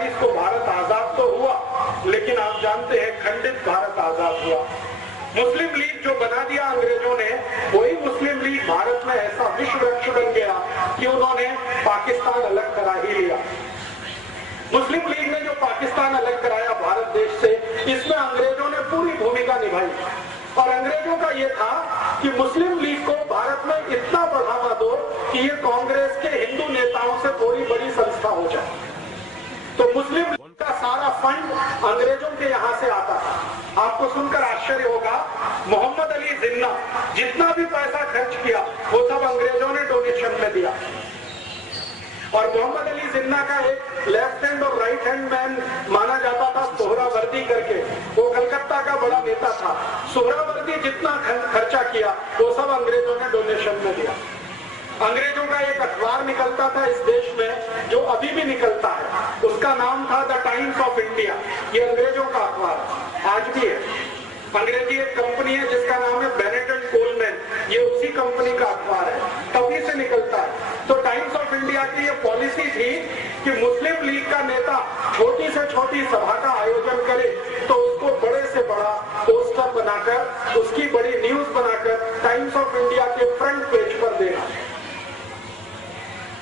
1947 को भारत आजाद तो हुआ, लेकिन आप जानते हैं खंडित भारत आजाद हुआ। मुस्लिम लीग जो बना दिया अंग्रेजों ने, वही मुस्लिम लीग भारत में ऐसा विश्व वृक्ष बन गया कि उन्होंने पाकिस्तान अलग करा ही लिया। मुस्लिम लीग ने जो पाकिस्तान अलग कराया भारत देश से, इसमें अंग्रेजों ने पूरी भूमिका निभाई। और अंग्रेजों का यह था कि मुस्लिम लीग को भारत में इतना बढ़ावा दो कि ये कांग्रेस के हिंदू नेताओं से थोड़ी बड़ी संस्था हो जाए। तो मुस्लिम लीग का सारा फंड अंग्रेजों के यहां से आता था। आपको सुनकर आश्चर्य होगा, मोहम्मद अली जिन्ना जितना भी पैसा खर्च किया वो सब अंग्रेजों ने डोनेशन में दिया। और मोहम्मद अली जिन्ना का एक लेफ्ट हैंड और राइट हैंड मैन माना जाता था सोहरावर्दी करके, वो कलकत्ता का बड़ा नेता था। सोहरावर्दी जितना खर्चा किया वो सब अंग्रेजों ने डोनेशन में दिया। अंग्रेजों का एक अखबार निकलता था इस देश में जो अभी भी निकलता है, उसका नाम था द टाइम्स ऑफ इंडिया। ये अंग्रेजों का अखबार आज भी है। अंग्रेजी एक कंपनी है जिसका नाम है बेनेट एंड कोलमैन, ये उसी कंपनी का अखबार है, तभी से निकलता है। तो टाइम्स ऑफ इंडिया की ये पॉलिसी थी कि मुस्लिम लीग का नेता छोटी से छोटी सभा का आयोजन करे तो उसको बड़े से बड़ा पोस्टर बनाकर, उसकी बड़ी न्यूज बनाकर टाइम्स ऑफ इंडिया के फ्रंट पेज पर देना।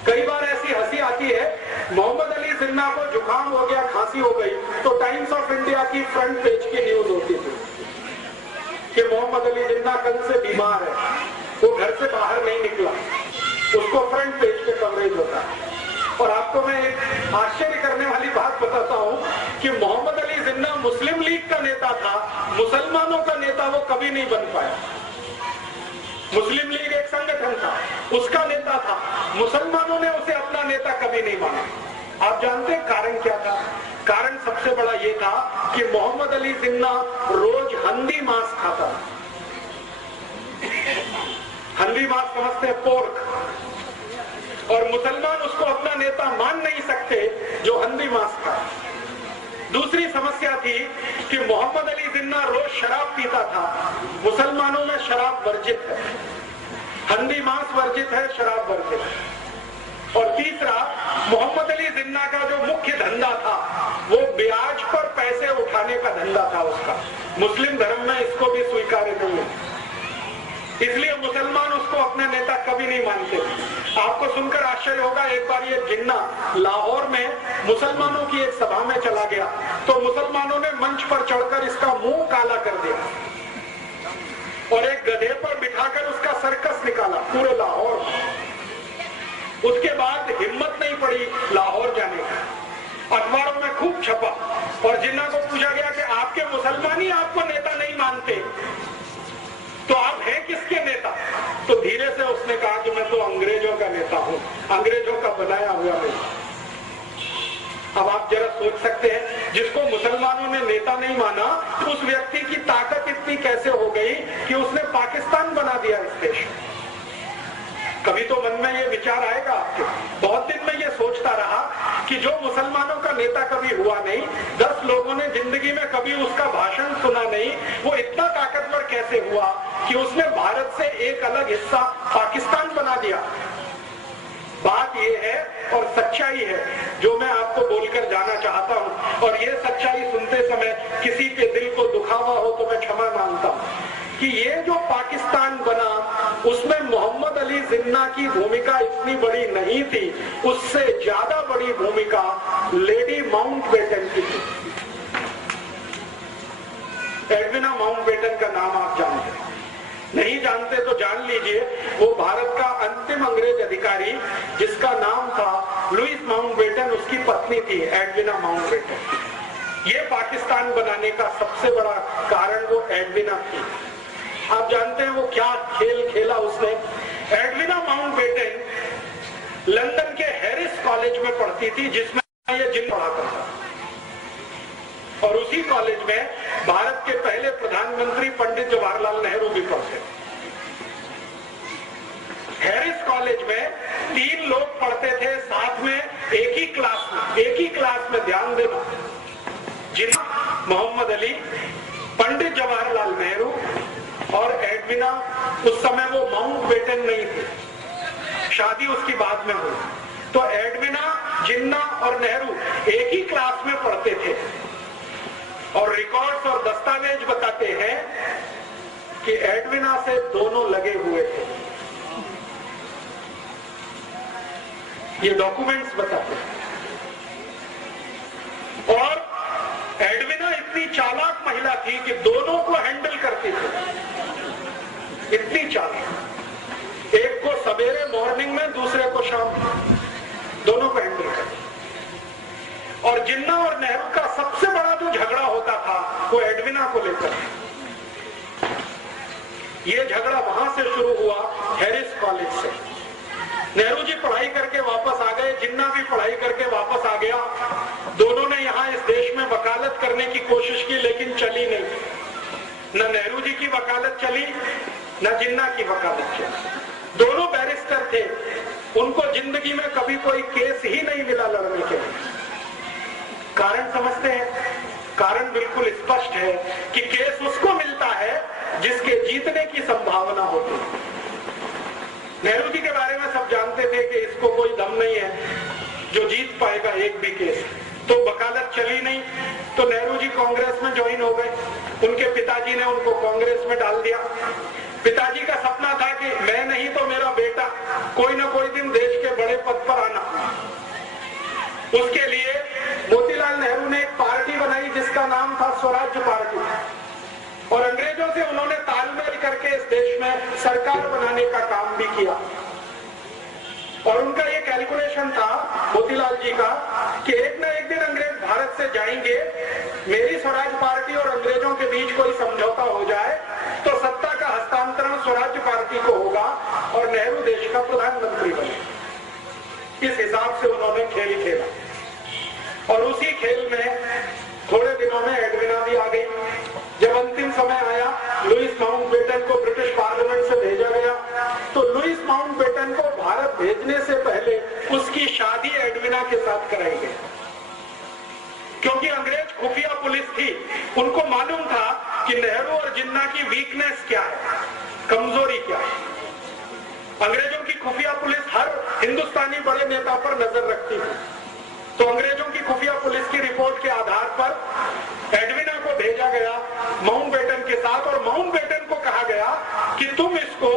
कई बार ऐसी हंसी आती है, मोहम्मद अली जिन्ना को जुकाम हो गया, खांसी हो गई, तो टाइम्स ऑफ इंडिया की फ्रंट पेज की न्यूज होती थी कि मोहम्मद अली जिन्ना कल से बीमार है, वो घर से बाहर नहीं निकला, उसको फ्रंट पेज पे कवरेज होता है। और आपको मैं एक आश्चर्य करने वाली बात बताता हूं कि मोहम्मद अली जिन्ना मुस्लिम लीग का नेता था, मुसलमानों का नेता वो कभी नहीं बन पाया। मुस्लिम लीग एक संगठन था, उसका नेता था, मुसलमानों ने उसे अपना नेता कभी नहीं माना। आप जानते हैं कारण क्या था? कारण सबसे बड़ा ये था कि मोहम्मद अली जिन्ना रोज हंदी मांस खाता। हंदी मांस समझते हैं, पोर्क, और मुसलमान उसको अपना नेता मान नहीं सकते जो हंदी मांस खाए। दूसरी समस्या थी कि मोहम्मद अली जिन्ना रोज शराब पीता था। मुसलमानों में शराब वर्जित है, हंदी मांस वर्जित है, शराब वर्जित है। और तीसरा, मोहम्मद अली जिन्ना का जो मुख्य धंधा था वो ब्याज पर पैसे उठाने का धंधा था उसका। मुस्लिम धर्म में इसको भी स्वीकार्य नहीं है, इसलिए मुसलमान उसको अपने नेता कभी नहीं मानते। आपको सुनकर आश्चर्य होगा, एक बार ये जिन्ना लाहौर में मुसलमानों की एक सभा में चला गया तो मुसलमानों ने मंच पर चढ़कर इसका मुंह काला कर दिया और एक गधे पर बिठाकर उसका सर्कस निकाला पूरे लाहौर में। उसके बाद हिम्मत नहीं पड़ी लाहौर जाने का, अखबारों में खूब छपा और जिन्ना को पूछा गया कि आपके मुसलमान ही आपको नेता नहीं मानते तो आप हैं किसके नेता? तो धीरे से उसने कहा कि मैं तो अंग्रेजों का नेता हूं, अंग्रेजों का बनाया हुआ नेता। अब आप जरा सोच सकते हैं, जिसको मुसलमानों ने नेता नहीं माना, उस व्यक्ति की ताकत इतनी कैसे हो गई कि उसने पाकिस्तान बना दिया इस देश में। कभी तो मन में ये विचार आएगा आपके। बहुत दिन में ये सोचता रहा कि जो मुसलमानों का नेता कभी हुआ नहीं, 10 लोगों ने जिंदगी में कभी उसका भाषण सुना नहीं, वो इतना ताकतवर कैसे हुआ कि उसने भारत से एक अलग हिस्सा पाकिस्तान बना दिया। बात ये है और सच्चाई है जो मैं आपको बोलकर जाना चाहता हूं, और ये सच्चाई सुनते समय किसी के दिल को दुखावा हो तो मैं क्षमा मांगता हूं कि ये जो पाकिस्तान बना उसमें मोहम्मद अली जिन्ना की भूमिका इतनी बड़ी नहीं थी, उससे ज्यादा बड़ी भूमिका लेडी माउंटबेटन की थी। एडविना माउंटबेटन का नाम आप जानते हैं, नहीं जानते तो जान लीजिए। वो भारत का अंतिम अंग्रेज अधिकारी जिसका नाम था लुइस माउंटबेटन, उसकी पत्नी थी एडविना माउंटबेटन। ये पाकिस्तान बनाने का सबसे बड़ा कारण वो एडविना थी। आप जानते हैं वो क्या खेल खेला उसने? एडविना माउंटबेटन लंदन के हैरिस कॉलेज में पढ़ती थी जिसमें ये जिन पढ़ा करता, और उसी कॉलेज में भारत के पहले प्रधानमंत्री पंडित जवाहरलाल नेहरू भी पढ़ते। हैरिस कॉलेज में 3 लोग पढ़ते थे साथ में एक ही क्लास में ध्यान देना, जिन्ना मोहम्मद अली, पंडित जवाहरलाल नेहरू और एडविना। उस समय वो माउंटबेटन नहीं थे, शादी उसकी बाद में हुई। तो एडविना, जिन्ना और नेहरू एक ही क्लास कि एडविना से दोनों लगे हुए थे। ये डॉक्यूमेंट्स बताते हैं। और एडविना इतनी चालाक महिला थी कि दोनों को हैंडल करती थी, इतनी चालाक। एक को सवेरे मॉर्निंग में, दूसरे को शाम में, दोनों को हैंडल करती। और जिन्ना और नेहरू का सबसे बड़ा जो झगड़ा होता था वो एडविना को लेकर। ये झगड़ा वहां से शुरू हुआ, हैरिस कॉलेज से। नेहरू जी पढ़ाई करके वापस आ गए, जिन्ना भी पढ़ाई करके वापस आ गया। दोनों ने यहाँ इस देश में वकालत करने की कोशिश की, लेकिन चली नहीं। न नेहरू जी की वकालत चली, न जिन्ना की वकालत चली। दोनों बैरिस्टर थे, उनको जिंदगी में कभी कोई केस ही नहीं मिला लड़ने के लिए। कारण समझते हैं? कारण बिल्कुल स्पष्ट है कि केस उसको मिलता है जिसके जीतने की संभावना होती है। नेहरू जी के बारे में सब जानते थे कि इसको कोई दम नहीं है जो जीत पाएगा एक भी केस। तो वकालत चली नहीं, तो नेहरू जी कांग्रेस में ज्वाइन हो गए। उनके पिताजी ने उनको कांग्रेस में डाल दिया। पिताजी का सपना था कि मैं नहीं तो मेरा बेटा कोई ना कोई दिन देश के बड़े पद पर आना। उसके लिए मोतीलाल नेहरू ने एक पार्टी बनाई जिसका नाम था स्वराज्य पार्टी। और अंग्रेजों से उन्होंने तालमेल करके इस देश में सरकार बनाने का काम भी किया। और उनका ये कैलकुलेशन था मोतीलाल जी का कि एक न एक दिन अंग्रेज भारत से जाएंगे, मेरी स्वराज पार्टी और अंग्रेजों के बीच कोई समझौता हो जाए तो सत्ता का हस्तांतरण स्वराज्य पार्टी को होगा और नेहरू देश का प्रधानमंत्री बने। इस हिसाब से उन्होंने खेल खेला। और उसी खेल में थोड़े दिनों में एडविना भी आ गई। जब अंतिम समय आया, लुईस माउंटबेटन को ब्रिटिश पार्लियामेंट से भेजा गया, तो लुईस माउंटबेटन को भारत भेजने से पहले उसकी शादी एडविना के साथ कराई गई। क्योंकि अंग्रेज खुफिया पुलिस थी, उनको मालूम था कि नेहरू और जिन्ना की वीकनेस क्या है, कमजोरी क्या है। अंग्रेजों की खुफिया पुलिस हर हिंदुस्तानी बड़े नेता पर नजर रखती थी। तो अंग्रेजों की खुफिया पुलिस की रिपोर्ट के आधार पर एडविना को भेजा गया माउंटबेटन के साथ। और माउंटबेटन को कहा गया कि तुम इसको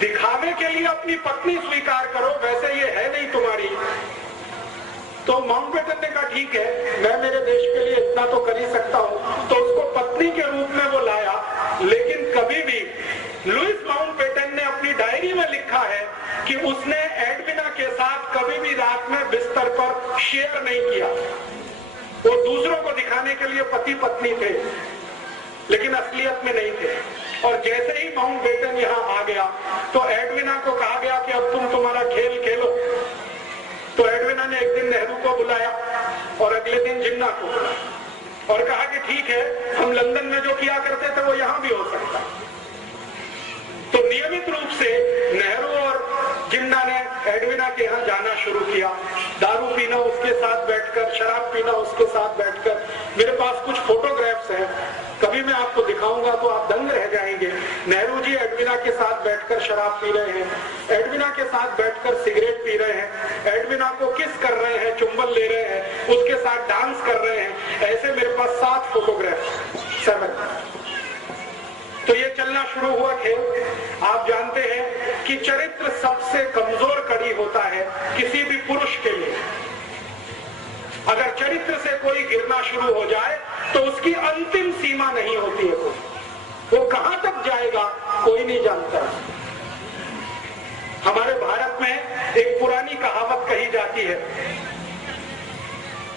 दिखावे के लिए अपनी पत्नी स्वीकार करो, वैसे ये है नहीं तुम्हारी। तो माउंटबेटन ने कहा ठीक है, मैं मेरे देश के लिए इतना तो कर ही सकता हूं। तो उसको पत्नी के रूप में वो लाया। लेकिन कभी भी लुईस माउंटबेटन ने अपनी डायरी में लिखा है कि उसने एडविना के साथ कभी भी रात में बिस्तर पर शेयर नहीं किया। वो दूसरों को दिखाने के लिए पति पत्नी थे, लेकिन असलियत में नहीं थे। और जैसे ही माउंटबेटन यहाँ आ गया तो एडविना को कहा गया कि अब तुम तुम्हारा खेल खेलो। तो एडविना ने एक दिन नेहरू को बुलाया और अगले दिन जिन्ना को बुलाया और कहा कि ठीक है, हम लंदन में जो किया करते थे वो यहाँ भी हो सकता है। तो नियमित रूप से नेहरू और जिन्ना ने एडविना के यहाँ जाना शुरू किया। दारू पीना उसके साथ बैठकर, शराब पीना उसके साथ बैठकर। मेरे पास कुछ फोटोग्राफ्स हैं, कभी मैं आपको दिखाऊंगा तो आप दंग रह जाएंगे। नेहरू जी एडविना के साथ बैठकर शराब पी रहे हैं, एडविना के साथ बैठकर सिगरेट पी रहे हैं, एडविना को किस कर रहे हैं, चुंबन ले रहे हैं, उसके साथ डांस कर रहे हैं। ऐसे मेरे पास 7 फोटोग्राफ्स, 7। तो ये चलना शुरू हुआ खेल। आप जानते हैं कि चरित्र सबसे कमजोर कड़ी होता है किसी भी पुरुष के लिए। अगर चरित्र से कोई गिरना शुरू हो जाए तो उसकी अंतिम सीमा नहीं होती है। वो कहां तक जाएगा कोई नहीं जानता। हमारे भारत में एक पुरानी कहावत कही जाती है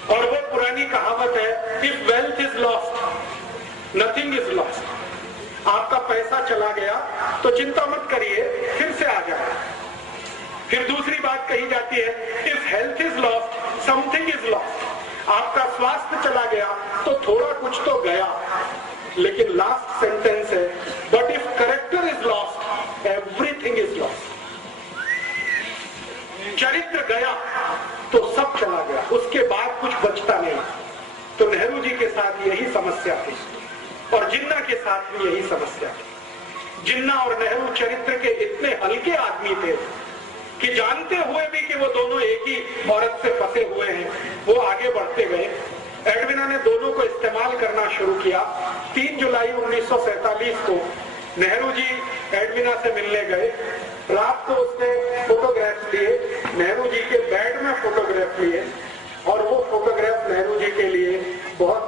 और वो पुरानी कहावत है, if wealth is lost nothing is lost. आपका पैसा चला गया तो चिंता मत करिए, फिर से आ जाए। फिर दूसरी बात कही जाती है, if health is lost something is lost. आपका स्वास्थ्य चला गया तो थोड़ा कुछ तो गया। लेकिन लास्ट सेंटेंस है, but if character is lost everything is lost. चरित्र गया तो सब चला गया, उसके बाद कुछ बचता नहीं। तो नेहरू जी के साथ यही समस्या थी और जिन्ना के साथ भी यही समस्या थी। जिन्ना और नेहरू चरित्र के इतने हल्के आदमी थे कि जानते हुए भी कि वो दोनों एक ही औरत से फंसे हुए हैं, वो आगे बढ़ते गए। एडविना ने दोनों को इस्तेमाल करना शुरू किया। 3 जुलाई 1947 को नेहरू जी एडविना से मिलने गए, रात को उसने फोटोग्राफ लिए, नेहरू जी के बेड में फोटोग्राफ लिए, और वो फोटोग्राफ नेहरू जी के लिए बहुत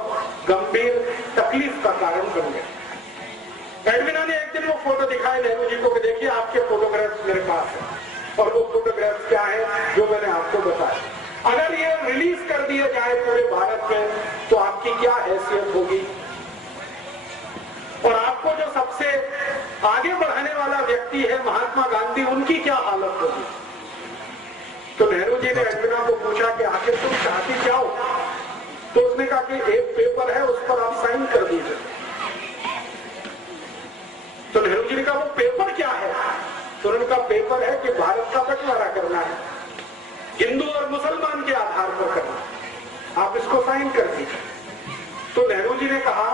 गंभीर तकलीफ का कारण बन गए। एडविना ने एक दिन वो फोटो दिखाए नेहरू जी को कि देखिए आपके फोटोग्राफ्स मेरे पास है, और वो फोटोग्राफ्स क्या है जो मैंने आपको बताया। अगर ये रिलीज कर दिया जाए पूरे भारत में तो आपकी क्या हैसियत होगी, और आपको जो सबसे आगे बढ़ाने वाला व्यक्ति है महात्मा गांधी, उनकी क्या हालत होगी। तो नेहरू जी ने एडविना को पूछा कि आखिर तुम चाहती क्या हो, तो उसने कहा कि एक पेपर है उस पर आप साइन कर दीजिए। तो नेहरू जी ने कहा वो पेपर क्या है, तो उन्होंने कहा पेपर है कि भारत का बंटवारा करना है, हिंदू और मुसलमान के आधार पर करना, आप इसको साइन कर दीजिए। तो नेहरू जी ने कहा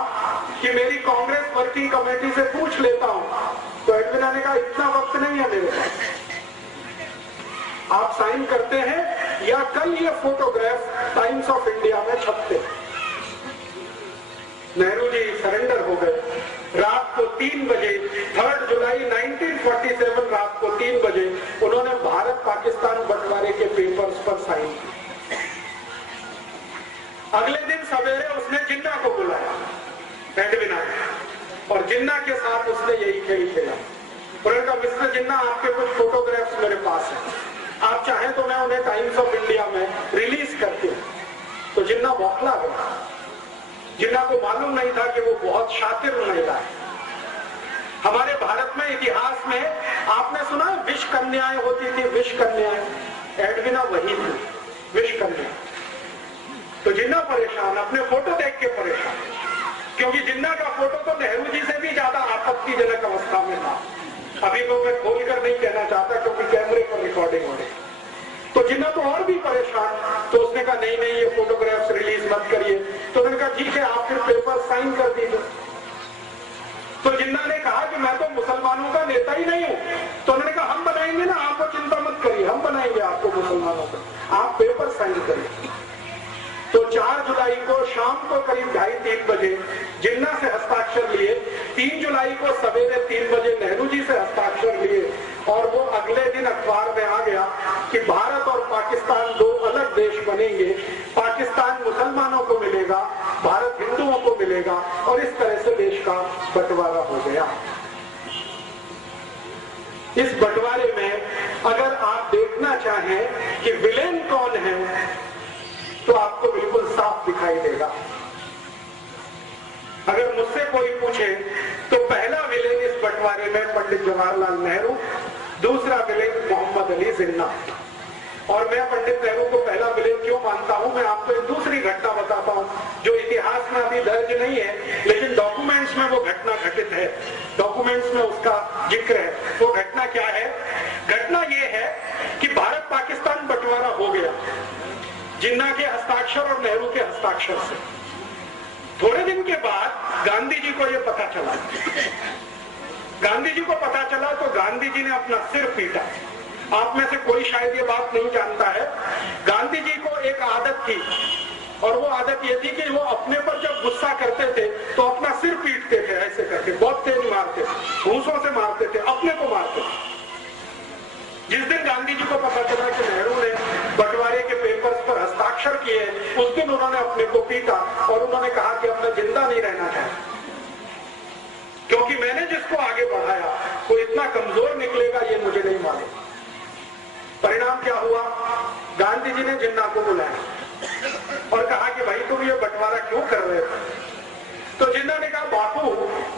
कि मेरी कांग्रेस वर्किंग कमेटी से पूछ लेता हूं। तो एडविना ने कहा इतना वक्त नहीं है मेरे पास, आप साइन करते हैं या कल ये फोटोग्राफ टाइम्स ऑफ इंडिया में छपते। नेहरू जी सरेंडर हो गए। रात को 3 बजे 3 जुलाई 1947 रात को 3 बजे उन्होंने भारत पाकिस्तान बंटवारे के पेपर्स पर साइन किए। अगले दिन सवेरे उसने जिन्ना को बुलाया एडविना ने, और जिन्ना के साथ उसने यही खेल खेला। उन्होंने कहा मिस्टर जिन्ना आपके कुछ फोटोग्राफ्स मेरे पास हैं, आप चाहें तो मैं उन्हें टाइम्स ऑफ इंडिया में रिलीज करती हूँ। तो जिन्ना बौखला गया। जिन्ना को मालूम नहीं था कि वो बहुत शातिर महिला है। हमारे भारत में इतिहास में आपने सुना विष कन्याएं होती थी, विष कन्याएं, एडविना वही थी विष कन्या। तो जिन्ना परेशान, अपने फोटो देख के परेशान, क्योंकि जिन्ना का फोटो तो नेहरू जी से भी ज्यादा आपत्तिजनक अवस्था में था। अभी वो मैं खोलकर नहीं कहना चाहता क्योंकि कैमरे पर रिकॉर्डिंग हो रही। तो जिन्ना तो और भी परेशान, तो उसने कहा नहीं नहीं ये फोटोग्राफ्स रिलीज मत करिए। तो उन्होंने कहा ठीक है आप फिर पेपर साइन कर दीजिए। तो जिन्ना ने कहा कि मैं तो मुसलमानों का नेता ही नहीं हूं। तो उन्होंने कहा हम बनाएंगे ना, आपको चिंता मत करिए, हम बनाएंगे आपको मुसलमानों का, आप पेपर साइन करिए। तो 4 जुलाई को शाम को करीब 2:30-3 बजे जिन्ना से हस्ताक्षर लिए, 3 जुलाई को सवेरे 3 बजे नेहरू जी से हस्ताक्षर लिए, और वो अगले दिन अखबार में आ गया कि भारत और पाकिस्तान 2 अलग देश बनेंगे, पाकिस्तान मुसलमानों को मिलेगा, भारत हिंदुओं को मिलेगा, और इस तरह से देश का बंटवारा हो गया। इस बंटवारे में अगर आप देखना चाहें कि विलेन कौन है तो आपको बिल्कुल साफ दिखाई देगा। अगर मुझसे कोई पूछे तो पहला विलेन इस बंटवारे में पंडित जवाहरलाल नेहरू, दूसरा विलेन मोहम्मद अली जिन्ना। और मैं पंडित नेहरू को पहला विलेन क्यों मानता हूं, मैं आपको एक दूसरी घटना बताता हूं जो इतिहास में अभी दर्ज नहीं है, लेकिन डॉक्यूमेंट्स में वो घटना घटित है, डॉक्यूमेंट्स में उसका जिक्र है। वो घटना क्या है? घटना ये है कि भारत पाकिस्तान बंटवारा हो गया जिन्ना के हस्ताक्षर और नेहरू के हस्ताक्षर से। थोड़े दिन के बाद गांधी जी को यह पता चला। गांधी जी को पता चला तो गांधी जी ने अपना सिर पीटा। आप में से कोई शायद ये बात नहीं जानता है, गांधी जी को एक आदत थी, और वो आदत ये थी कि वो अपने पर जब गुस्सा करते थे तो अपना सिर पीटते थे, ऐसे करके बहुत तेज मारते थे, घूंसों से मारते थे, अपने को मारते थे। जिस दिन गांधी जी को पता चला कि नेहरू ने बंटवारे के पेपर्स पर हस्ताक्षर किए, उस दिन उन्होंने अपने को पीटा और उन्होंने कहा कि अब मैं जिंदा नहीं रहना चाहता, क्योंकि मैंने जिसको आगे बढ़ाया वो इतना कमजोर निकलेगा ये मुझे नहीं मालूम। परिणाम क्या हुआ? गांधी जी ने जिन्ना को बुलाया और कहा कि भाई तुम ये बंटवारा क्यों कर रहे हो? तो जिन्ना ने कहा बापू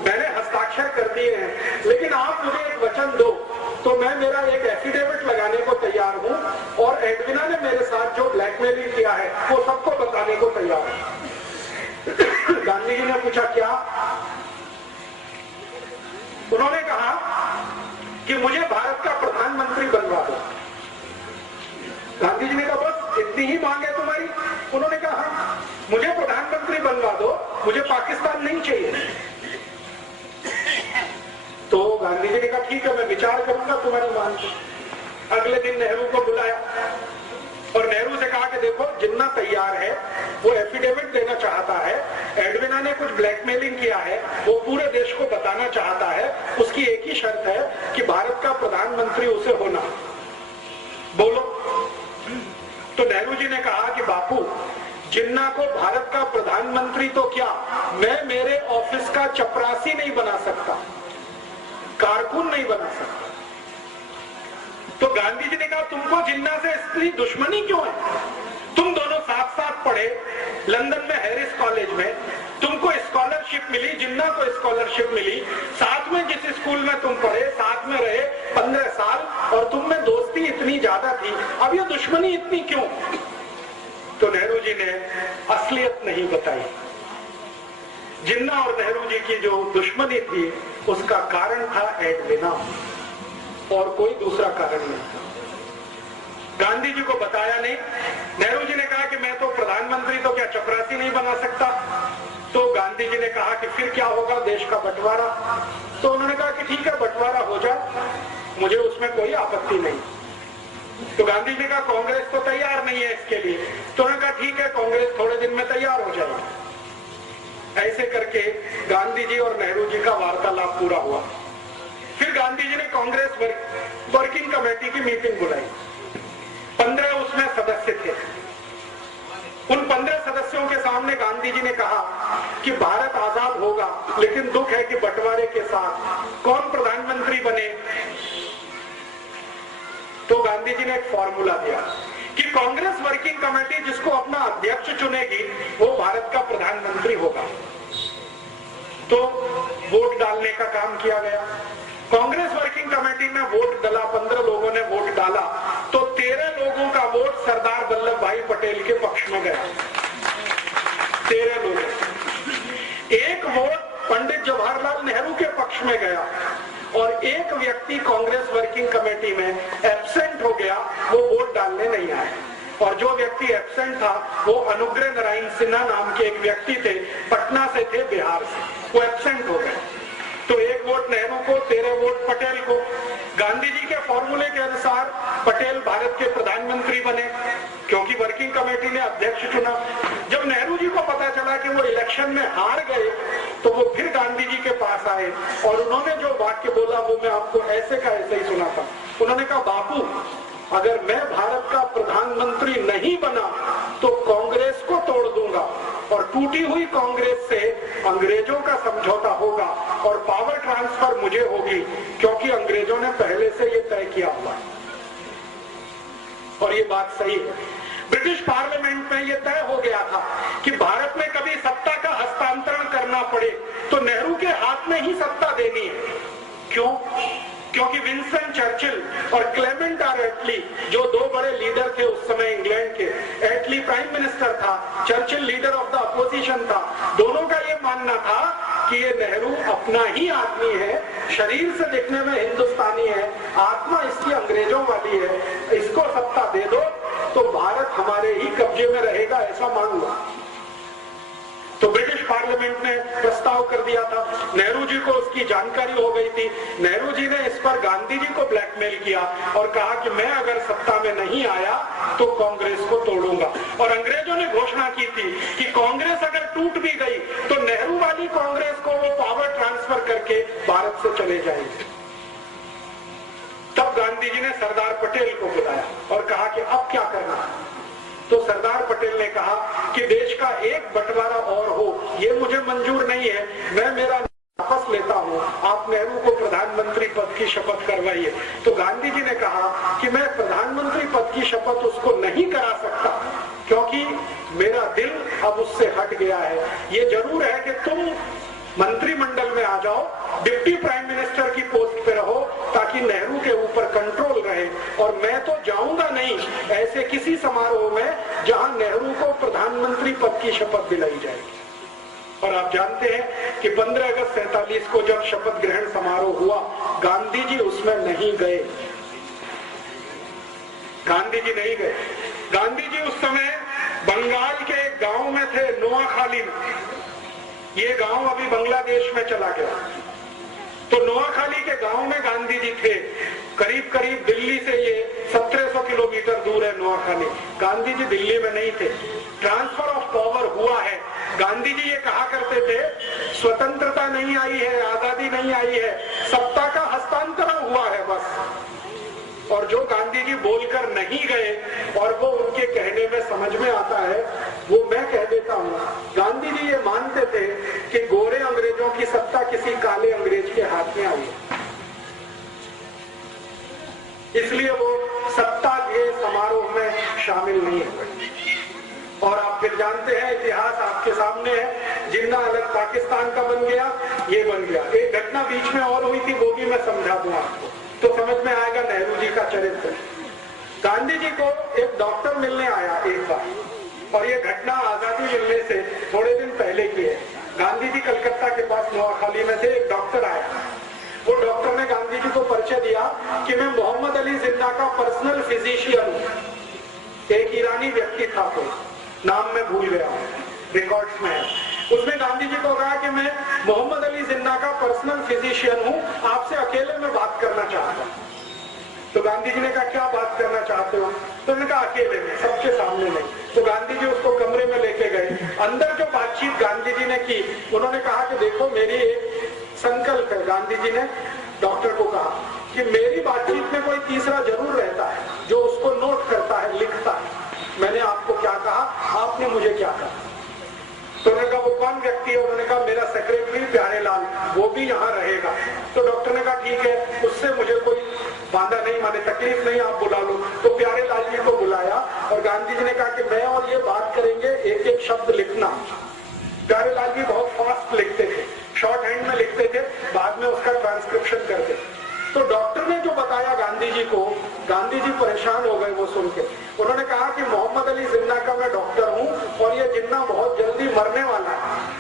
मैंने हस्ताक्षर कर दिए हैं, लेकिन आप मुझे एक वचन दो तो मैं मेरा एक एफिडेविट लगाने को तैयार हूं, और एडविना ने मेरे साथ जो ब्लैकमेलिंग किया है वो सबको बताने को तैयार हूं। गांधी जी ने पूछा क्या? उन्होंने कहा कि मुझे भारत का प्रधानमंत्री बनवा दो। गांधी जी ने कहा बस इतनी ही मांग है तुम्हारी? उन्होंने कहा हाँ, मुझे प्रधानमंत्री बनवा दो, मुझे पाकिस्तान नहीं चाहिए। तो गांधी जी ने कहा ठीक है मैं विचार करूंगा तुम्हारी मांग पर। अगले दिन नेहरू को बुलाया और नेहरू से कहा कि देखो जिन्ना तैयार है, वो एफिडेविट देना चाहता है, एडविना ने कुछ ब्लैकमेलिंग किया है, वो पूरे देश को बताना बनाना चाहता है उसकी एक ही शर्त है कि भारत का प्रधानमंत्री उसे होना। बोलो। तो नेहरू जी ने कहा कि बापू, जिन्ना को भारत का प्रधानमंत्री तो क्या, मैं मेरे ऑफिस का चपरासी नहीं बना सकता, कारकुन नहीं बना सकता। तो गांधी जी ने कहा तुमको जिन्ना से इतनी दुश्मनी क्यों है? तुम दोनों साथ साथ पढ़े लंदन में हैरिस कॉलेज में, तुमको स्कॉलरशिप मिली, जिन्ना को स्कॉलरशिप मिली, साथ में जिस स्कूल में तुम पढ़े, साथ में रहे 15 साल और तुम में दोस्ती इतनी ज्यादा थी, अब ये दुश्मनी इतनी क्यों? तो नेहरू जी ने असलियत नहीं बताई। जिन्ना और नेहरू जी की जो दुश्मनी थी उसका कारण था एडविना और कोई दूसरा कारण नहीं था। गांधी जी को बताया नहीं। नेहरू जी ने कहा कि मैं तो प्रधानमंत्री तो क्या चपरासी नहीं बना सकता। तो गांधी जी ने कहा कि फिर क्या होगा, देश का बंटवारा। तो उन्होंने कहा कि ठीक है बंटवारा हो जाए, मुझे उसमें कोई आपत्ति नहीं। तो गांधी जी ने कहा कांग्रेस तो तैयार नहीं है इसके लिए। तो उन्होंने कहा ठीक है कांग्रेस थोड़े दिन में तैयार हो जाएगी। ऐसे करके गांधी जी और नेहरू जी का वार्तालाप पूरा हुआ। फिर गांधी जी ने कांग्रेस वर्किंग कमेटी की मीटिंग बुलाई। 15 उसमें सदस्य थे। उन 15 सदस्यों के सामने गांधी जी ने कहा कि भारत आजाद होगा, लेकिन दुख है कि बंटवारे के साथ कौन प्रधानमंत्री बने। तो गांधी जी ने एक फॉर्मूला दिया कि कांग्रेस वर्किंग कमेटी जिसको अपना अध्यक्ष चुनेगी वो भारत का प्रधानमंत्री होगा। तो वोट डालने का काम किया गया। कांग्रेस वर्किंग कमेटी में वोट डाला, 15 लोगों ने वोट डाला, तो 13 लोगों का वोट सरदार वल्लभ भाई पटेल के पक्ष में गया। 13 लोग। एक वोट पंडित जवाहरलाल नेहरू के पक्ष में गया और एक व्यक्ति कांग्रेस वर्किंग कमेटी में एब्सेंट हो गया, वो वोट डालने नहीं आया। और जो व्यक्ति एब्सेंट था वो अनुग्रह नारायण सिन्हा नाम के एक व्यक्ति थे, पटना से थे, बिहार से। वो एब्सेंट हो गए। तो एक वोट नेहरू को, 13 वोट पटेल को। गांधी जी के फॉर्मूले के अनुसार पटेल भारत के प्रधानमंत्री बने क्योंकि वर्किंग कमेटी ने अध्यक्ष चुना। जब नेहरू जी को पता चला कि वो इलेक्शन में हार गए तो वो फिर गांधी जी के पास आए और उन्होंने जो वाक्य बोला वो मैं आपको ऐसे का ऐसे ही सुना था। उन्होंने कहा बापू, अगर मैं भारत का प्रधानमंत्री नहीं बना तो कांग्रेस को तोड़ दूंगा और टूटी हुई कांग्रेस से अंग्रेजों का समझौता होगा और पावर ट्रांसफर मुझे होगी, क्योंकि अंग्रेजों ने पहले से ये तय किया हुआ। और ये बात सही है। ब्रिटिश पार्लियामेंट में ये तय हो गया था कि भारत में कभी सत्ता का हस्तांतरण करना पड़े तो नेहरू के हाथ में ही सत्ता देनी है। क्यों? क्योंकि विंस्टन चर्चिल और क्लेमेंट आर एटली, जो दो बड़े लीडर थे उस समय इंग्लैंड के, एटली प्राइम मिनिस्टर था, Churchill leader of the opposition था, दोनों का ये मानना था कि ये नेहरू अपना ही आदमी है, शरीर से दिखने में हिंदुस्तानी है, आत्मा इसकी अंग्रेजों वाली है, इसको सत्ता दे दो तो भारत हमारे ही कब्जे में रहेगा, ऐसा मान लो। तो ब्रिटिश पार्लियामेंट ने प्रस्ताव कर दिया था। नेहरू जी को उसकी जानकारी हो गई थी। नेहरू जी ने इस पर गांधी जी को ब्लैकमेल किया और कहा कि मैं अगर सत्ता में नहीं आया तो कांग्रेस को तोड़ूंगा। और अंग्रेजों ने घोषणा की थी कि कांग्रेस अगर टूट भी गई तो नेहरू वाली कांग्रेस को वो पावर ट्रांसफर करके भारत से चले जाएंगे। तब गांधी जी ने सरदार पटेल को बुलाया और कहा कि अब क्या करना है। तो सरदार पटेल ने कहा कि देश का एक बंटवारा और हो, ये मुझे मंजूर नहीं है, मैं मेरा वापस लेता हूं, आप नेहरू को प्रधानमंत्री पद की शपथ करवाइए। तो गांधी जी ने कहा कि मैं प्रधानमंत्री पद की शपथ उसको नहीं करा सकता क्योंकि मेरा दिल अब उससे हट गया है। ये जरूर है कि तुम मंत्रिमंडल में आ जाओ, डिप्टी प्राइम मिनिस्टर की पोस्ट पे रहो ताकि नेहरू के ऊपर कंट्रोल रहे, और मैं तो जाऊंगा नहीं ऐसे किसी समारोह में जहां नेहरू को प्रधानमंत्री पद की शपथ दिलाई जाएगी। और आप जानते हैं कि 15 अगस्त 47 को जब शपथ ग्रहण समारोह हुआ, गांधी जी उसमें नहीं गए। गांधी जी नहीं गए। गांधी जी उस समय बंगाल के एक गांव में थे, नोआखाली में। ये गांव अभी बांग्लादेश में चला गया। तो नोआखाली के गांव में गांधी जी थे। करीब करीब दिल्ली से ये 1700 किलोमीटर दूर है नोआखाली। गांधी जी दिल्ली में नहीं थे। ट्रांसफर ऑफ पावर हुआ है गांधी जी ये कहा करते थे, स्वतंत्रता नहीं आई है, आजादी नहीं आई है, सत्ता का हस्तांतरण हुआ है बस। और जो गांधी जी बोलकर नहीं गए और वो उनके कहने में समझ में आता है, वो मैं कह देता हूँ। गांधी जी ये मानते थे कि गोरे अंग्रेजों की सत्ता किसी काले अंग्रेज के हाथ में आई है, इसलिए वो सत्ता के समारोह में शामिल नहीं हुए। और आप फिर जानते हैं, इतिहास आपके सामने है, जिन्ना अलग पाकिस्तान का बन गया, ये बन गया। एक घटना बीच में और हुई थी, वो भी मैं समझा दूं आपको, तो समझ में आएगा नेहरू जी का चरित्र। गांधी जी को एक डॉक्टर मिलने आया एक बार, और ये घटना आजादी मिलने से थोड़े दिन पहले की है। गांधी जी कलकत्ता के पास नोआखाली में से एक डॉक्टर आया। वो डॉक्टर ने गांधी जी को परिचय दिया कि मैं मोहम्मद अली जिन्ना का पर्सनल फिजिशियन हूँ। एक ईरानी व्यक्ति था, कोई नाम मैं भूल गया हूँ, रिकॉर्ड्स में है। उसने गांधी जी को कहा कि मैं मोहम्मद अली जिन्ना का पर्सनल फिजिशियन हूँ, आपसे अकेले में बात करना चाहता हूँ। तो गांधी जी ने कहा क्या बात करना चाहते हो? तो उन्होंने कहा अकेले में, सबके सामने नहीं। तो गांधी जी उसको कमरे में लेके गए। अंदर जो बातचीत गांधी जी ने की, उन्होंने कहा कि देखो मेरी एक संकल्प है। गांधी जी ने डॉक्टर को कहा कि मेरी बातचीत में कोई तीसरा जरूर रहता है जो उसको नोट करता है, लिखता है। मैंने आपको क्या कहा, आपने मुझे क्या कहा। तो उन्होंने कहा वो कौन व्यक्ति है? उन्होंने कहा मेरा सेक्रेटरी प्यारे लाल, वो भी यहाँ रहेगा। तो डॉक्टर ने कहा ठीक है, उससे मुझे कोई बाधा नहीं, माने तकलीफ नहीं, आप बुला लो। तो प्यारे लाल जी को बुलाया और गांधी जी ने कहा कि मैं और ये बात करेंगे, एक एक शब्द लिखना। प्यारे लाल जी बहुत फास्ट लिखते थे, शॉर्ट हैंड में लिखते थे, बाद में उसका ट्रांसक्रिप्शन करते। तो डॉक्टर ने जो बताया गांधी जी को, गांधी जी परेशान हो गए वो सुन के। उन्होंने कहा कि मोहम्मद अली जिन्ना का मैं डॉक्टर हूं और ये जिन्ना बहुत जल्दी मरने वाला है।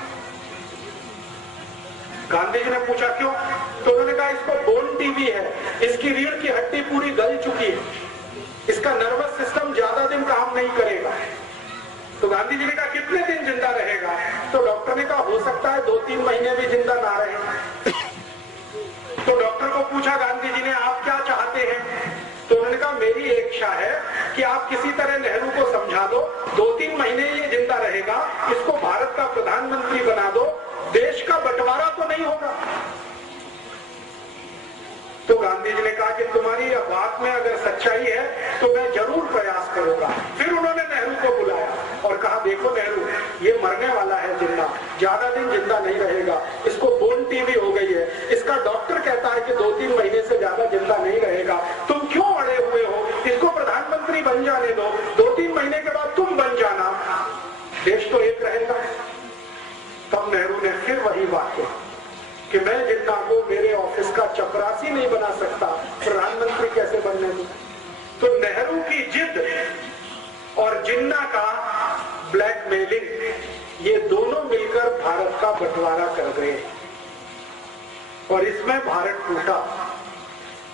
गांधी जी ने पूछा क्यों? तो उन्होंने कहा इसको बोन टीबी है, इसकी रीढ़ की हड्डी पूरी गल चुकी है, इसका नर्वस सिस्टम ज्यादा दिन काम नहीं करेगा। तो गांधी जी ने कहा कितने दिन जिंदा रहेगा? तो डॉक्टर ने कहा हो सकता है 2-3 महीने भी जिंदा ना रहे। तो डॉक्टर को पूछा गांधी जी ने आप क्या चाहते हैं? तो उन्होंने कहा मेरी इच्छा है कि आप किसी तरह नेहरू को समझा दो, 2-3 महीने ये जिंदा रहेगा, इसको भारत का प्रधानमंत्री बना दो, देश का बंटवारा तो नहीं होगा। तो गांधी जी ने कहा कि तुम्हारी बात में अगर सच्चाई है तो मैं जरूर प्रयास करूंगा। फिर उन्होंने नेहरू को बुलाया और कहा देखो नेहरू, ये मरने वाला है जिन्ना, ज्यादा दिन जिंदा नहीं रहेगा, इसको बोन टीबी हो गई है, इसका डॉक्टर कहता है कि 2-3 महीने से ज्यादा जिंदा नहीं रहेगा, तुम क्यों अड़े हुए हो? इसको प्रधानमंत्री बन जाने दो, 2-3 महीने के बाद तुम बन जाना, देश तो एक रहेगा। तब नेहरू ने फिर वही बात कही कि मैं जिन्ना को मेरे ऑफिस का चपरासी नहीं बना सकता, प्रधानमंत्री कैसे बनने दूं? तो नेहरू की जिद और जिन्ना का ब्लैकमेलिंग, ये दोनों मिलकर भारत का बंटवारा कर गए और इसमें भारत टूटा।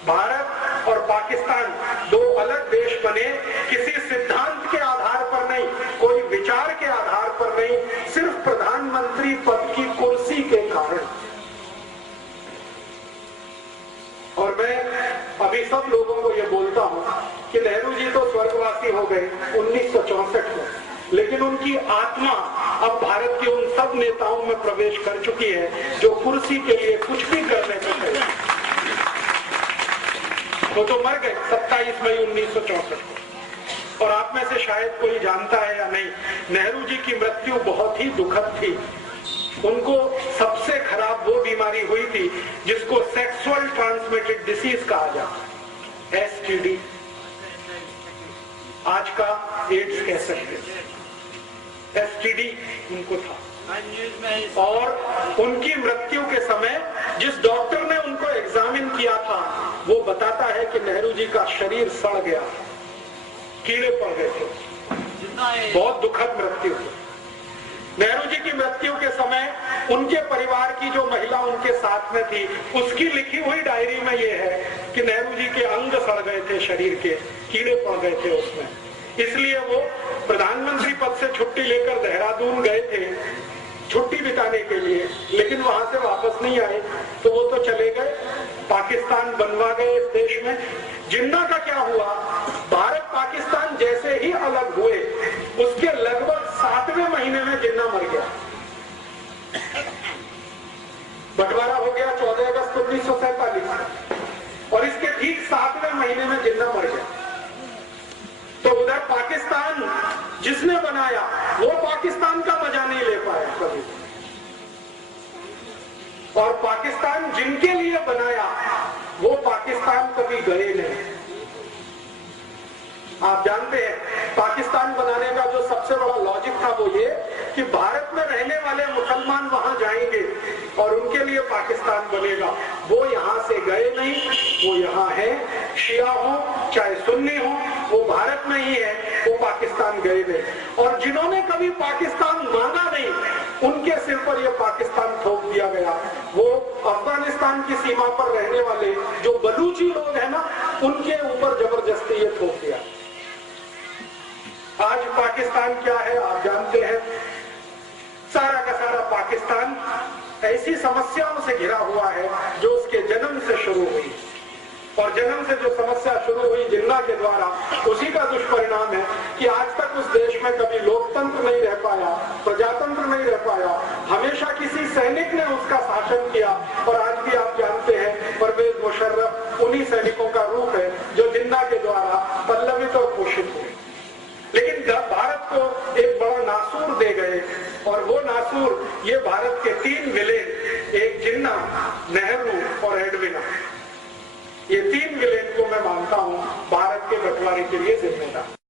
भारत और पाकिस्तान दो अलग देश बने, किसी सिद्धांत के आधार पर नहीं, कोई विचार के आधार पर नहीं, सिर्फ प्रधानमंत्री पद की कुर्सी के कारण। और मैं अभी सब लोगों को ये बोलता हूं कि नेहरू जी तो स्वर्गवासी हो गए 1964 में, लेकिन उनकी आत्मा अब भारत के उन सब नेताओं में प्रवेश कर चुकी है जो कुर्सी के लिए कुछ भी करने को तैयार। वो तो मर गए 27 मई 1964 को। और आप में से शायद कोई जानता है या नहीं, नेहरू जी की मृत्यु बहुत ही दुखद थी। उनको सबसे खराब वो बीमारी हुई थी जिसको सेक्सुअल ट्रांसमिटेड डिसीज कहा जाता, एसटीडी, आज का एड्स कह सकते हैं। एसटीडी उनको था और उनकी मृत्यु के समय जिस डॉक्टर ने उनको एग्जामिन किया था वो बताता है कि नेहरू जी का शरीर सड़ गया, कीड़े पड़ गए थे। बहुत दुखद मृत्यु थी। नेहरू जी की मृत्यु के समय उनके परिवार की जो महिला उनके साथ में थी, उसकी लिखी हुई डायरी में ये है कि नेहरू जी के अंग सड़ गए थे, शरीर के कीड़े पड़ गए थे उसमें, इसलिए वो प्रधानमंत्री पद से छुट्टी लेकर देहरादून गए थे छुट्टी बिताने के लिए, लेकिन वहां से वापस नहीं आए। तो वो तो चले गए, पाकिस्तान बनवा गए इस देश में। जिन्ना का क्या हुआ? भारत पाकिस्तान जैसे ही अलग हुए उसके लगभग 7वें महीने में जिन्ना मर गया। बंटवारा हो गया 14 अगस्त 1947 और इसके ठीक 7वें महीने में जिन्ना मर गया। तो उधर पाकिस्तान जिसने बनाया वो पाकिस्तान का मजा नहीं ले पाया कभी, और पाकिस्तान जिनके लिए बनाया वो पाकिस्तान कभी गए नहीं। आप जानते हैं पाकिस्तान बनाने का जो सबसे बड़ा लॉजिक था वो ये कि भारत में रहने वाले मुसलमान वहां जाएंगे और उनके लिए पाकिस्तान बनेगा। वो यहां से गए नहीं, वो यहां है, शिया हो चाहे सुन्नी हो, वो भारत में ही है, वो पाकिस्तान गए नहीं। और जिन्होंने कभी पाकिस्तान मांगा नहीं उनके सिर पर यह पाकिस्तान थोप दिया गया। वो अफगानिस्तान की सीमा पर रहने वाले जो बलूची लोग हैं ना, उनके ऊपर जबरदस्ती ये थोप दिया। आज पाकिस्तान क्या है आप जानते हैं, सारा का सारा पाकिस्तान ऐसी समस्याओं से घिरा हुआ है जो उसके जन्म से शुरू हुई, और जन्म से जो समस्या शुरू हुई जिन्ना के द्वारा, उसी का दुष्परिणाम है कि आज तक उस देश में कभी लोकतंत्र नहीं रह पाया, प्रजातंत्र नहीं रह पाया, हमेशा किसी सैनिक ने उसका शासन किया। और आज भी आप जानते हैं परवेज मुशर्रफ उन्हीं सैनिकों का रूप है जो जिन्ना के द्वारा पल्लवित और पोषित हुए। लेकिन भारत को एक बड़ा नासूर दे गए, और वो नासूर ये भारत के 3 विलेन, एक जिन्ना, नेहरू और एडविना, ये 3 विलेन को मैं मानता हूं भारत के बंटवारे के लिए जिम्मेदार।